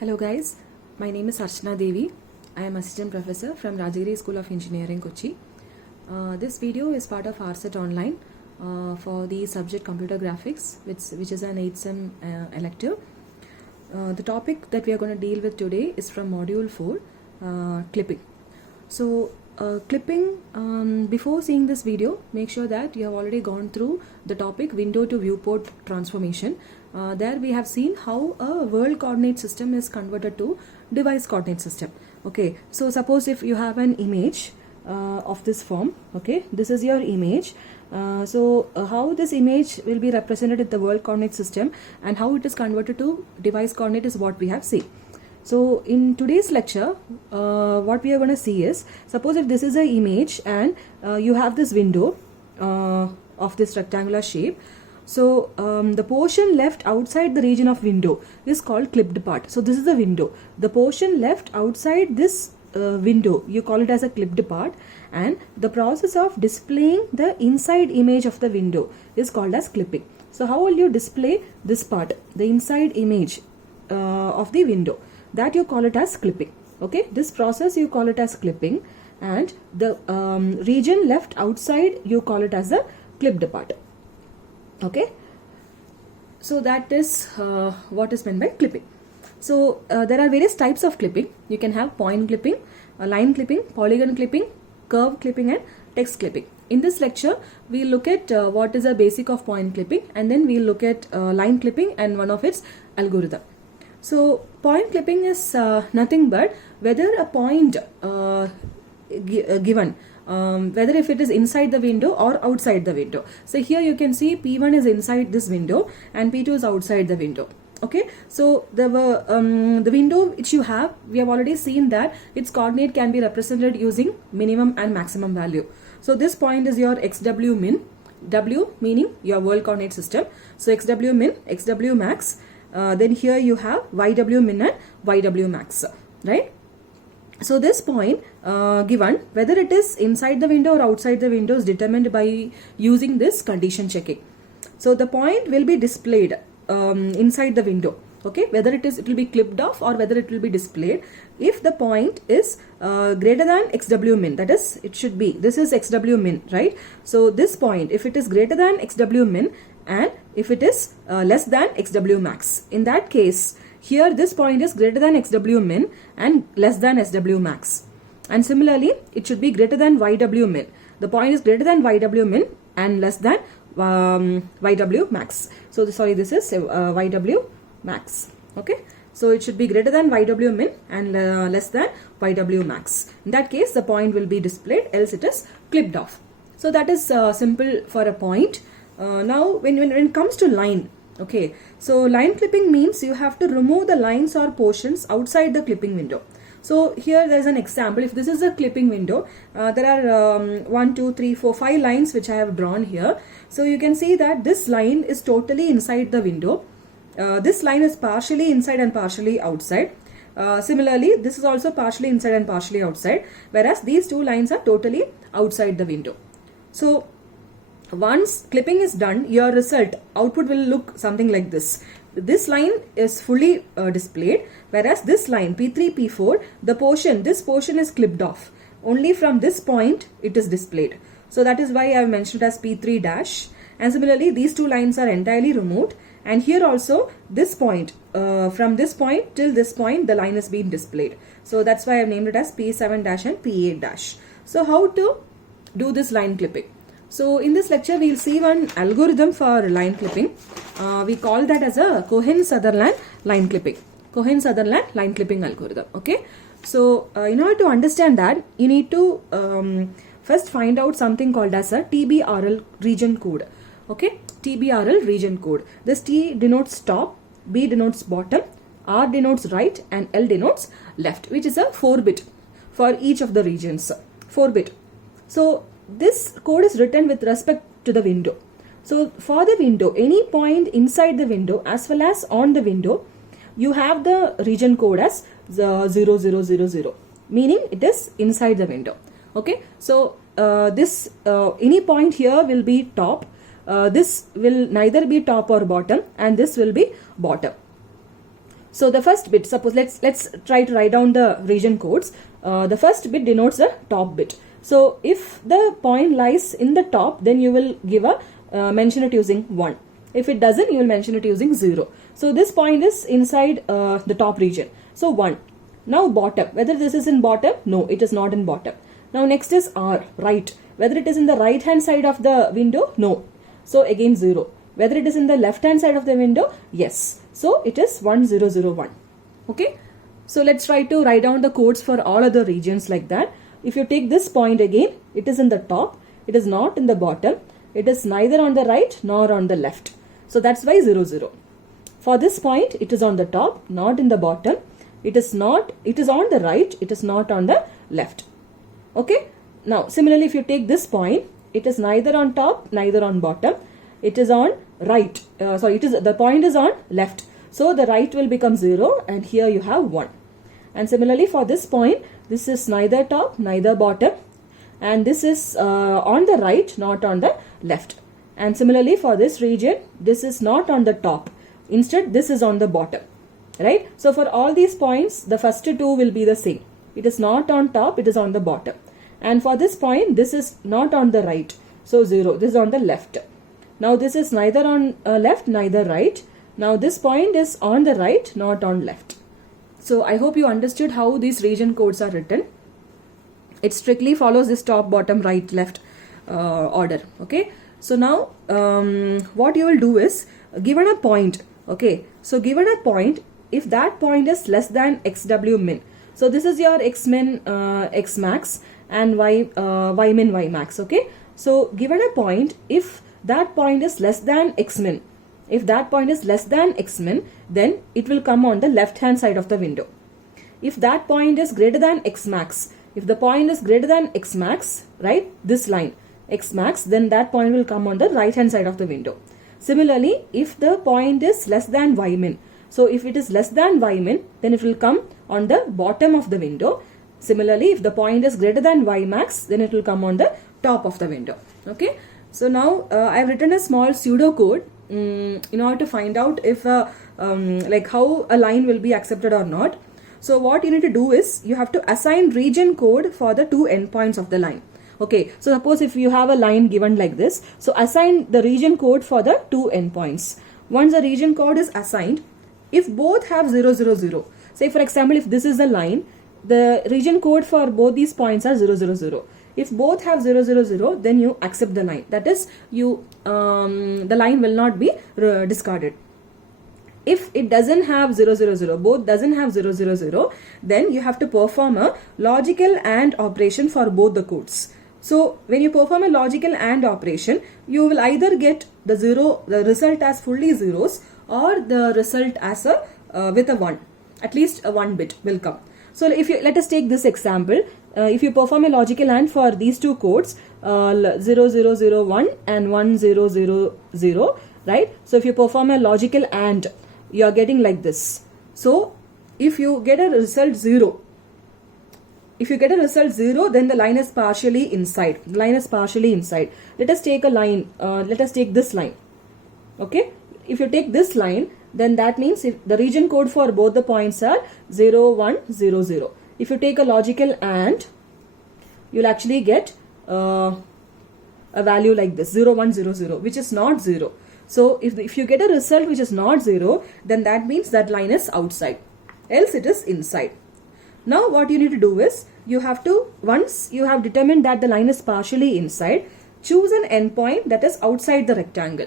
Hello guys, my name is Archana Devi. I am Assistant Professor from Rajagiri School of Engineering, Kochi. This video is part of RSET Online for the subject Computer Graphics, which is an 8th-sem elective. The topic that we are going to deal with today is from Module 4, Clipping. So, clipping, before seeing this video, make sure that you have already gone through the topic Window to Viewport Transformation. There we have seen how a world coordinate system is converted to device coordinate system. Okay, so suppose if you have an image of this form, okay, this is your image. How this image will be represented in the world coordinate system and how it is converted to device coordinate is what we have seen. So in today's lecture, what we are going to see is, suppose if this is an image and you have this window of this rectangular shape. So the portion left outside the region of window is called clipped part. So this is the window. The portion left outside this window, you call it as a clipped part, and the process of displaying the inside image of the window is called as clipping. So how will you display this part, the inside image of the window? That you call it as clipping. Okay, this process you call it as clipping, and the region left outside you call it as a clipped part. Okay, so that is what is meant by clipping. So there are various types of clipping. You can have point clipping, line clipping, polygon clipping, curve clipping, and text clipping. In this lecture, we look at what is a basic of point clipping, and then we look at line clipping and one of its algorithm. So point clipping is nothing but whether a point given, whether if it is inside the window or outside the window. So here you can see P1 is inside this window and P2 is outside the window. Okay, so the window which you have, we have already seen that its coordinate can be represented using minimum and maximum value. So this point is your XW min, W meaning your world coordinate system. So XW min, XW max. Then here you have YW min and YW max, right? So this point given, whether it is inside the window or outside the window, is determined by using this condition checking. So the point will be displayed inside the window. Okay, whether it will be clipped off or whether it will be displayed if the point is greater than XW min. That is, it should be, this is XW min, right? So this point, if it is greater than XW min and if it is less than XW max, in that case, here this point is greater than XW min and less than SW max. And similarly, it should be greater than YW min. The point is greater than YW min and less than YW max. So sorry, this is YW max. Okay, so it should be greater than YW min and less than YW max. In that case, the point will be displayed, else it is clipped off. So that is simple for a point. Now when it comes to line, okay, so line clipping means you have to remove the lines or portions outside the clipping window. So here there is an example. If this is a clipping window, there are 1, 2, 3, 4, 5 lines which I have drawn here. So you can see that this line is totally inside the window. This line is partially inside and partially outside. Similarly, this is also partially inside and partially outside, whereas these two lines are totally outside the window. So once clipping is done, your result output will look something like this. This line is fully displayed, whereas this line P3, P4, this portion is clipped off. Only from this point it is displayed. So that is why I have mentioned as P3 dash. And similarly, these two lines are entirely removed. And here also, this point, from this point till this point, the line is being displayed. So that's why I have named it as P7 dash and P8 dash. So how to do this line clipping? So in this lecture, we will see one algorithm for line clipping. We call that as a Cohen-Sutherland line clipping. Cohen-Sutherland line clipping algorithm. Okay. So in order to understand that, you need to first find out something called as a TBRL region code. Okay. TBRL region code. This T denotes top, B denotes bottom, R denotes right, and L denotes left, which is a 4-bit for each of the regions. 4-bit. So this code is written with respect to the window. So for the window, any point inside the window as well as on the window, you have the region code as 0000, meaning it is inside the window. Okay, so any point here will be top. This will neither be top or bottom, and this will be bottom. So the first bit, suppose let's try to write down the region codes. The first bit denotes the top bit. So if the point lies in the top, then you will give a mention it using 1. If it doesn't, you will mention it using 0. So this point is inside the top region. So 1. Now bottom, whether this is in bottom? No, it is not in bottom. Now next is R, right. Whether it is in the right hand side of the window? No. So again 0. Whether it is in the left hand side of the window? Yes. So it is 1001. Okay. So let's try to write down the codes for all other regions like that. If you take this point again, it is in the top. It is not in the bottom. It is neither on the right nor on the left. So that's why 00. For this point, it is on the top, not in the bottom. It is on the right. It is not on the left. Okay. Now, similarly, if you take this point, it is neither on top, neither on bottom. It is on right. The point is on left. So the right will become 0 and here you have 1. And similarly for this point, this is neither top, neither bottom. And this is on the right, not on the left. And similarly for this region, this is not on the top. Instead, this is on the bottom. Right? So for all these points, the first two will be the same. It is not on top, it is on the bottom. And for this point, this is not on the right. So 0, this is on the left. Now this is neither on left, neither right. Now this point is on the right, not on left. So I hope you understood how these region codes are written. It strictly follows this top, bottom, right, left order. Okay. So now what you will do is, given a point. Okay. So given a point, if that point is less than xw min. So this is your x min, x max and y min, y max. Okay. So given a point, if that point is less than x min, if that point is less than x min, then it will come on the left hand side of the window. If that point is greater than x max, if the point is greater than x max, right, this line x max, then that point will come on the right hand side of the window. Similarly, if the point is less than y min, so if it is less than y min, then it will come on the bottom of the window. Similarly, if the point is greater than y max, then it will come on the top of the window. Okay. So now I have written a small pseudo code in order to find out if like how a line will be accepted or not. So what you need to do is you have to assign region code for the two endpoints of the line. Okay, so suppose if you have a line given like this, so assign the region code for the two endpoints. Once the region code is assigned, if both have 0, 0, 0, say for example, if this is the line, the region code for both these points are 0, 0, 0. If both have 0, 0, 0, then you accept the line. That is, the line will not be discarded. If it doesn't have 0, 0, 0, both doesn't have 0, 0, 0, then you have to perform a logical AND operation for both the codes. So when you perform a logical AND operation, you will either get the result as fully zeros, or the result as a with a 1. At least a 1 bit will come. So if you let us take this example. If you perform a logical AND for these two codes, 0001 and 1000, right? So if you perform a logical AND, you are getting like this. So if you get a result 0, then the line is partially inside. The line is partially inside. Let us take a line. Let us take this line. Okay. If you take this line, then that means if the region code for both the points are 0, 1, 0, 0. If you take a logical AND, you'll actually get a value like this, 0, 1, 0, 0, which is not 0. So if you get a result which is not 0, then that means that line is outside, else it is inside. Now what you need to do is, you have to, once you have determined that the line is partially inside, choose an endpoint that is outside the rectangle.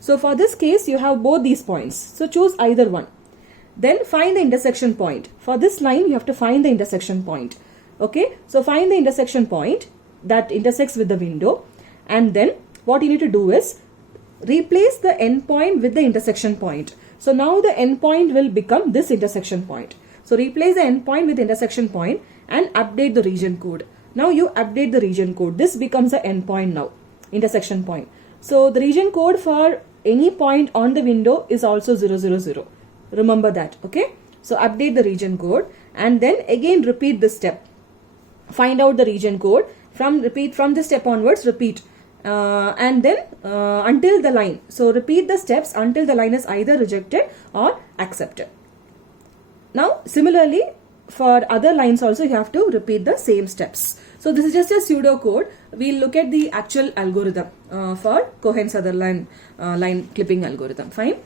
So for this case, you have both these points. So choose either one. Then find the intersection point. For this line, you have to find the intersection point. Okay. So find the intersection point that intersects with the window. And then what you need to do is replace the endpoint with the intersection point. So now the endpoint will become this intersection point. So replace the endpoint with intersection point and update the region code. Now you update the region code. This becomes the endpoint now, intersection point. So the region code for any point on the window is also 000. Remember that. Okay. So update the region code and then again repeat this step. Find out the region code. From this step onwards, repeat. And then until the line. So repeat the steps until the line is either rejected or accepted. Now similarly for other lines also you have to repeat the same steps. So this is just a pseudo code. We'll look at the actual algorithm for Cohen-Sutherland line clipping algorithm. Fine.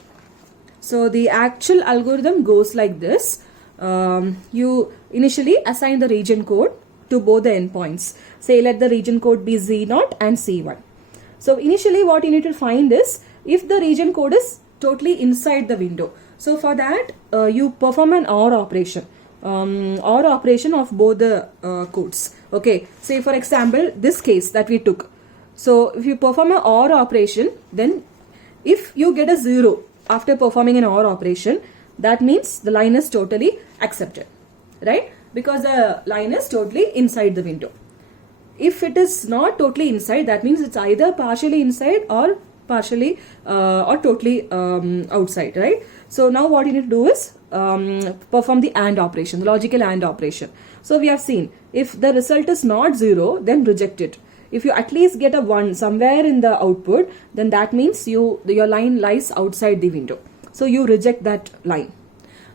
So the actual algorithm goes like this. You initially assign the region code to both the endpoints. Say let the region code be Z0 and C1. So initially what you need to find is if the region code is totally inside the window. So for that you perform an OR operation. OR operation of both the codes. Okay, say for example this case that we took. So if you perform an OR operation, then if you get a 0 after performing an OR operation, that means the line is totally accepted, right? Because the line is totally inside the window. If it is not totally inside, that means it's either partially inside or partially or totally outside, right? So now what you need to do is perform the AND operation, the logical AND operation. So we have seen if the result is not 0, then reject it. If you at least get a 1 somewhere in the output, then that means your line lies outside the window. So you reject that line.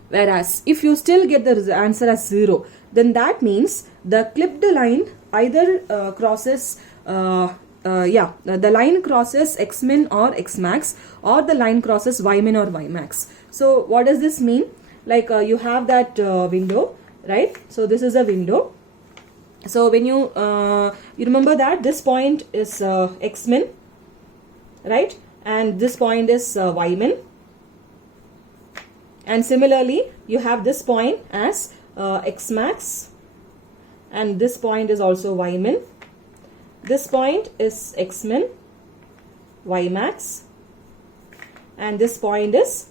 Whereas if you still get the answer as 0, then that means the clipped line either crosses the line crosses Xmin or Xmax, or the line crosses Ymin or Ymax. So what does this mean? Like you have that window, right? So this is a window. So when you remember that this point is Xmin, right? And this point is Ymin. And similarly, you have this point as Xmax, and this point is also Ymin. This point is Xmin, Ymax, and this point is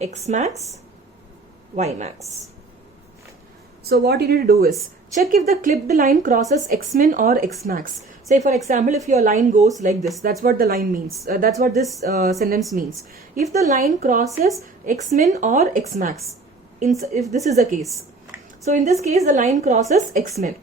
Xmax, Ymax. So what you need to do is check if the clipped line crosses Xmin or Xmax. Say for example, if your line goes like this, that's what the line means. That's what this sentence means. If the line crosses Xmin or Xmax, if this is the case. So in this case, the line crosses Xmin,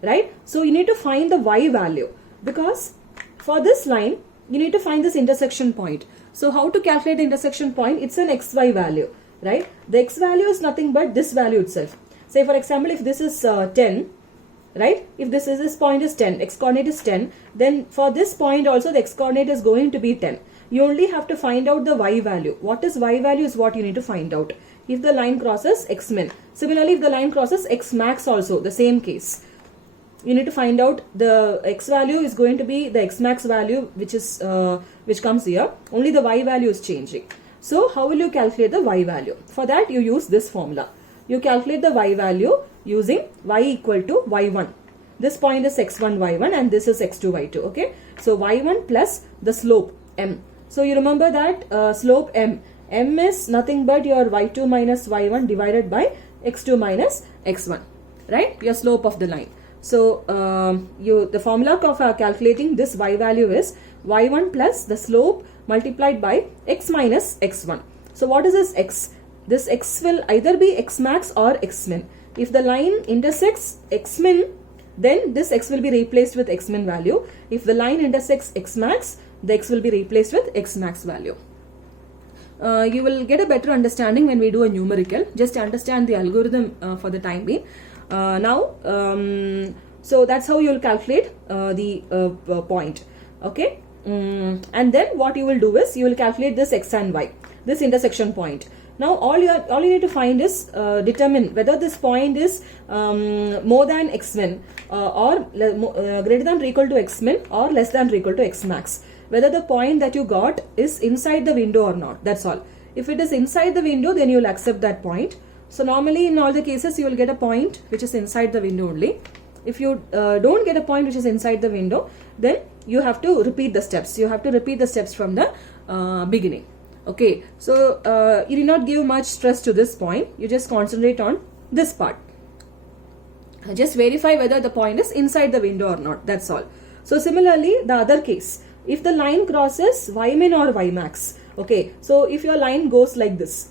right? So you need to find the Y value, because for this line, you need to find this intersection point. So how to calculate the intersection point? It's an XY value, right? The X value is nothing but this value itself. Say for example, if this is 10, right? If this point is 10, X coordinate is 10, then for this point also the X coordinate is going to be 10. You only have to find out the Y value. What is Y value is what you need to find out. If the line crosses Xmin. Similarly, if the line crosses Xmax also, the same case. You need to find out the X value is going to be the Xmax value, which comes here. Only the Y value is changing. So how will you calculate the Y value? For that you use this formula. You calculate the Y value using Y equal to Y1. This point is X1, Y1, and this is X2, Y2. Okay. So Y1 plus the slope M. So you remember that slope M. M is nothing but your Y2 minus Y1 divided by X2 minus X1. Right? Your slope of the line. So the formula of calculating this Y value is Y1 plus the slope multiplied by X minus X1. So what is this X? This X will either be Xmax or Xmin. If the line intersects Xmin, then this X will be replaced with Xmin value. If the line intersects Xmax, the X will be replaced with Xmax value. You will get a better understanding when we do a numerical. Just understand the algorithm for the time being. So that's how you will calculate the point. Okay. And then what you will do is you will calculate this X and Y, this intersection point. Now all you need to find is determine whether this point is more than Xmin or greater than or equal to Xmin or less than or equal to Xmax. Whether the point that you got is inside the window or not. That's all. If it is inside the window, then you will accept that point. So normally in all the cases you will get a point which is inside the window only. If you don't get a point which is inside the window, then you have to repeat the steps. You have to repeat the steps from the beginning. Okay, so you do not give much stress to this point. You just concentrate on this part. Just verify whether the point is inside the window or not. That's all. So similarly, the other case, if the line crosses Ymin or Ymax. Okay, so if your line goes like this.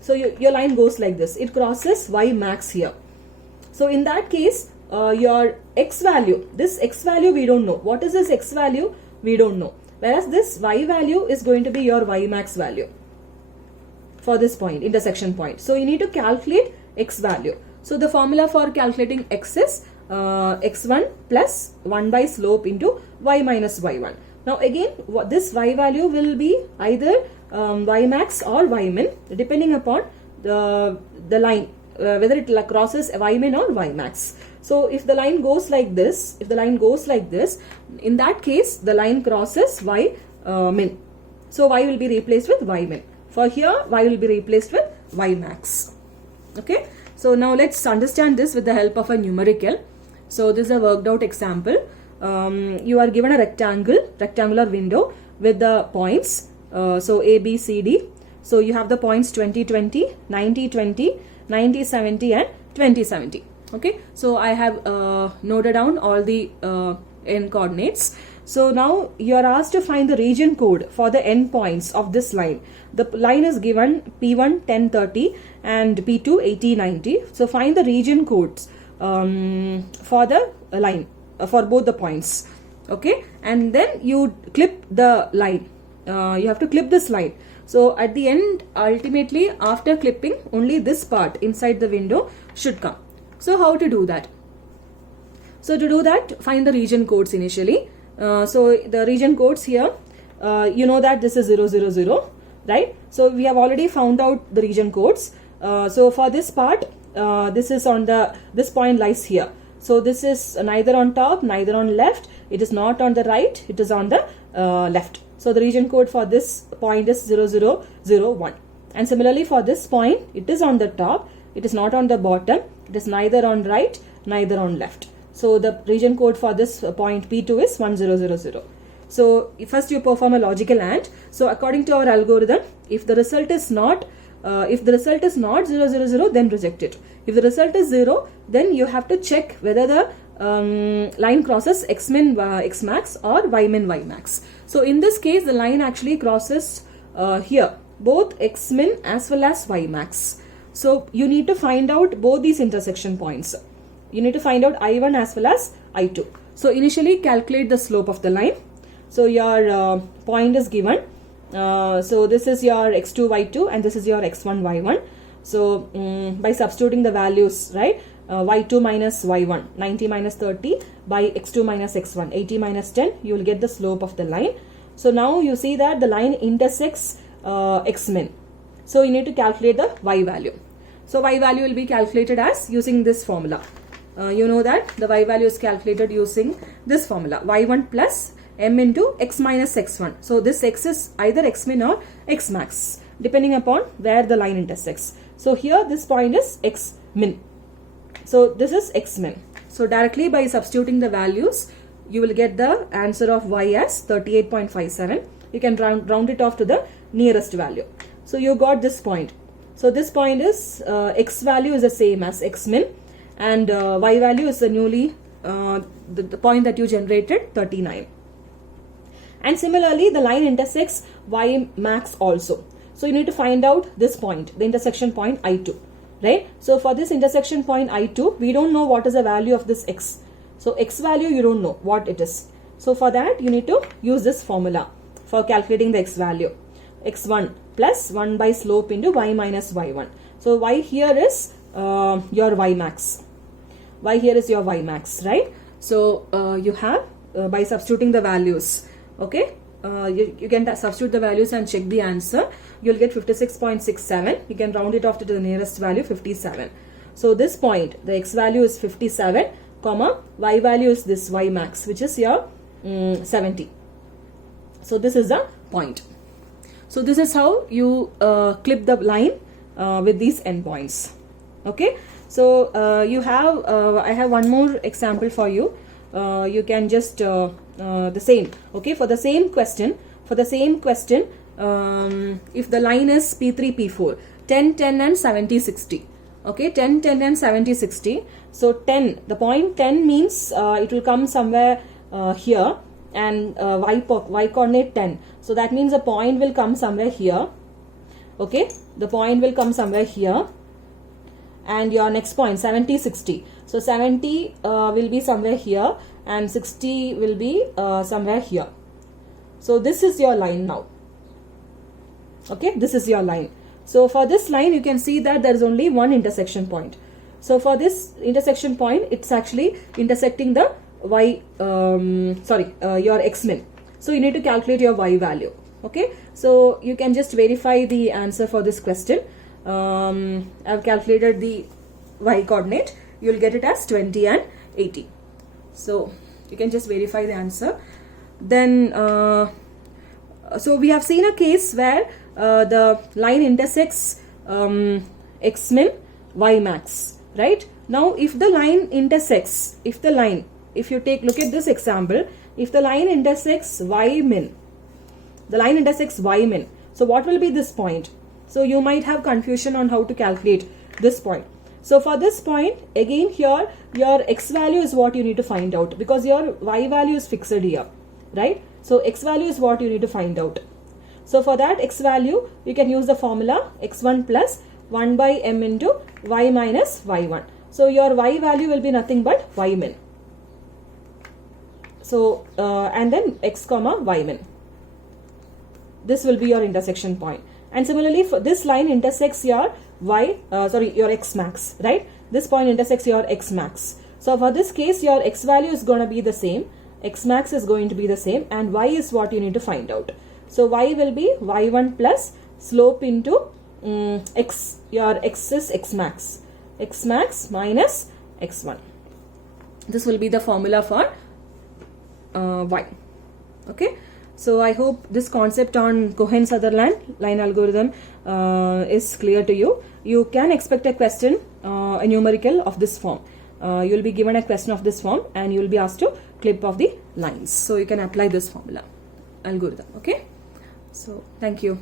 So your line goes like this. It crosses Ymax here. So in that case, your X value, this X value we don't know. What is this X value? We don't know. Whereas this Y value is going to be your Ymax value. for this point, intersection point. So you need to calculate x value. So the formula for calculating x is x1 plus 1 by slope into y minus y1. Now again, this y value will be either y max or y min, depending upon the line, whether it crosses y min or y max. So if the line goes like this, in that case the line crosses y min. So y will be replaced with y min. For here, y will be replaced with y max. Okay. So now let's understand this with the help of a numerical. So this is a worked out example. You are given a rectangular window with the points. So A, B, C, D. So you have the points 20, 20, 90, 20, 90, 70 and 20, 70. Okay. So I have noted down all the end coordinates. So now you are asked to find the region code for the end points of this line. The line is given P1 10, 30 and P2 80, 90. So find the region codes for the line for both the points. Okay, and then you clip the line. You have to clip this line. So at the end, ultimately after clipping, only this part inside the window should come. So how to do that? So to do that, find the region codes initially. So the region codes here, you know that this is 0, 0, 0, right? So we have already found out the region codes. So for this part, this point lies here. So this is neither on top, neither on left. It is not on the right, it is on the left. So the region code for this point is 0, 0, 0, 1. And similarly for this point, it is on the top, it is not on the bottom, it is neither on right, neither on left. So the region code for this point P2 is 1000. So first you perform a logical AND. So according to our algorithm, if the result is not 000, then reject it. If the result is 0, then you have to check whether the line crosses x min x max or y min y max. So in this case, the line actually crosses here both x min as well as y max. So you need to find out both these intersection points. You need to find out I1 as well as I2. So initially calculate the slope of the line. So your point is given. So this is your x2 y2 and this is your x1 y1. So by substituting the values, right, y2 minus y1, 90 minus 30, by x2 minus x1, 80 minus 10, you will get the slope of the line. So now you see that the line intersects x min. So you need to calculate the y value. So y value will be calculated as using this formula. You know that the y value is calculated using this formula, y1 plus m into x minus x1. So this x is either x min or x max, depending upon where the line intersects. So here this point is x min. So this is x min. So directly by substituting the values, you will get the answer of y as 38.57. You can round it off to the nearest value. So you got this point. So this point is x value is the same as x min, and y value is the newly the point that you generated, 39. And similarly, the line intersects y max also. So you need to find out this point, the intersection point I2, right? So for this intersection point I2, we don't know what is the value of this x. So x value, you don't know what it is. So for that, you need to use this formula for calculating the x value. x1 plus 1 by slope into y minus y1. So y here is your y max. Y here is your y max, right? So you have by substituting the values, okay, you can substitute the values and check the answer. You'll get 56.67. You can round it off to the nearest value, 57. So this point, the x value is 57, comma, y value is this y max, which is your 70. So this is the point. So this is how you clip the line with these endpoints. Okay. So you have, I have one more example for you. You can just the same. Okay. For the same question, if the line is P3, P4, 10, 10 and 70, 60. Okay. 10, 10 and 70, 60. So 10, the point 10 means it will come somewhere here, and y coordinate 10. So that means a point will come somewhere here. Okay. The point will come somewhere here. And your next point 70, 60. So 70 will be somewhere here and 60 will be somewhere here. So this is your line now. Okay, this is your line. So for this line, you can see that there is only one intersection point. So for this intersection point, it's actually intersecting the y, your x min. So you need to calculate your y value. Okay, so you can just verify the answer for this question. I've calculated the y coordinate. You'll get it as 20 and 80. So you can just verify the answer. Then so we have seen a case where the line intersects x min, y max, right? Now if the line intersects, if you look at this example, if the line intersects y min, so what will be this point? So you might have confusion on how to calculate this point. So for this point, again here, your x value is what you need to find out, because your y value is fixed here, right? So x value is what you need to find out. So for that x value, you can use the formula x1 plus 1 by m into y minus y1. So your y value will be nothing but y min. So and then x comma y min. This will be your intersection point. And similarly, for this line intersects your your x max, right? This point intersects your x max. So for this case, your x value is going to be the same, x max is going to be the same, and y is what you need to find out. So y will be y1 plus slope into x, your x is x max minus x1. This will be the formula for y. Okay. So I hope this concept on Cohen-Sutherland line algorithm is clear to you. You can expect a question, a numerical of this form. You will be given a question of this form and you will be asked to clip of the lines. So you can apply this formula algorithm. Okay. So thank you.